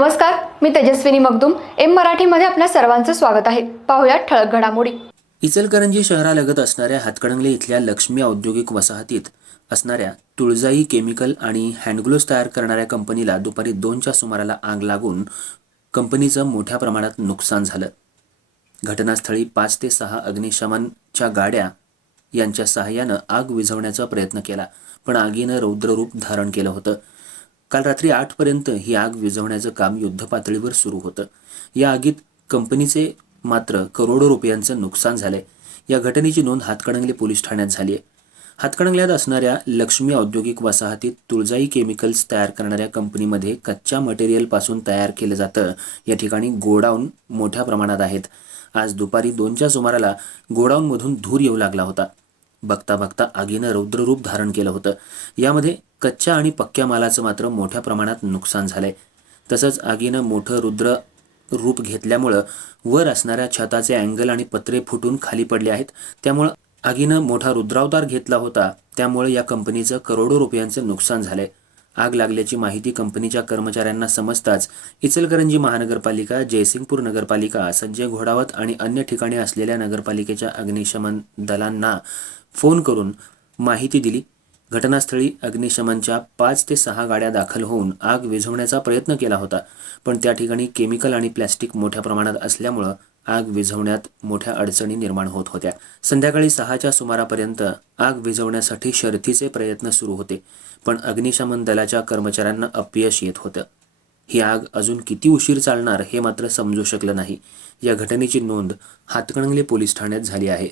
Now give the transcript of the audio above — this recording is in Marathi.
नमस्कार मी तेजस्विनी मगदुम. एम मराठीमध्ये आपल्या सर्वांचं स्वागत आहे. पाहुयात ठळक घडामोडी. इचलकरंजी शहरालगत असणाऱ्या हातकणंगले इथल्या लक्ष्मी औद्योगिक वसाहतीत असणाऱ्या तुळजाई केमिकल आणि हँडग्लोव्ज तयार करणाऱ्या कंपनीला दुपारी दोनच्या सुमाराला आग लागून कंपनीचं मोठ्या प्रमाणात नुकसान झालं. घटनास्थळी पाच ते सहा अग्निशमनच्या गाड्या यांच्या सहाय्यानं आग विझवण्याचा प्रयत्न केला पण आगीनं रौद्ररूप धारण केलं होतं. काल रात्री आठपर्यंत ही आग विझवण्याचं काम युद्धपातळीवर सुरू होतं. या आगीत कंपनीचे मात्र करोडो रुपयांचं नुकसान झालंय. या घटनेची नोंद हातकणंगले पोलीस ठाण्यात झाली आहे. हातकणंगल्यात असणाऱ्या लक्ष्मी औद्योगिक वसाहतीत तुळजाई केमिकल्स तयार करणाऱ्या कंपनीमध्ये कच्च्या मटेरियलपासून तयार केलं जातं. या ठिकाणी गोडाऊन मोठ्या प्रमाणात आहेत. आज दुपारी दोनच्या सुमाराला गोडाऊनमधून धूर येऊ लागला होता. बघता बघता आगीनं रौद्ररूप धारण केलं होतं. यामध्ये कच्च्या आणि पक्क्या मालाचं मात्र मोठ्या प्रमाणात नुकसान झालंय. तसंच आगीनं मोठं रुद्र रूप घेतल्यामुळं वर असणाऱ्या छताचे अँगल आणि पत्रे फुटून खाली पडले आहेत. त्यामुळं आगीनं मोठा रुद्रावतार घेतला होता. त्यामुळे या कंपनीचं करोडो रुपयांचं नुकसान झालंय. आग लागल्याची माहिती कंपनीच्या कर्मचाऱ्यांना समजताच इचलकरंजी महानगरपालिका जयसिंगपूर नगरपालिका संजय घोडावत आणि अन्य ठिकाणी असलेल्या नगरपालिकेच्या अग्निशमन दलांना फोन करून माहिती दिली. घटनास्थळी अग्निशमनच्या पाच ते सहा गाड्या दाखल होऊन आग विझवण्याचा प्रयत्न केला होता. पण त्या ठिकाणी केमिकल आणि प्लॅस्टिक मोठ्या प्रमाणात असल्यामुळं आग विझवण्यात मोठ्या अडचणी निर्माण होत होत्या. संध्याकाळी सहाच्या सुमारापर्यंत आग विझवण्यासाठी शर्थीचे प्रयत्न सुरू होते पण अग्निशमन दलाच्या कर्मचाऱ्यांना अपयश येत होतं. ही आग अजून किती उशीर चालणार हे मात्र समजू शकलं नाही. या घटनेची नोंद हातकणंगले पोलीस ठाण्यात झाली आहे.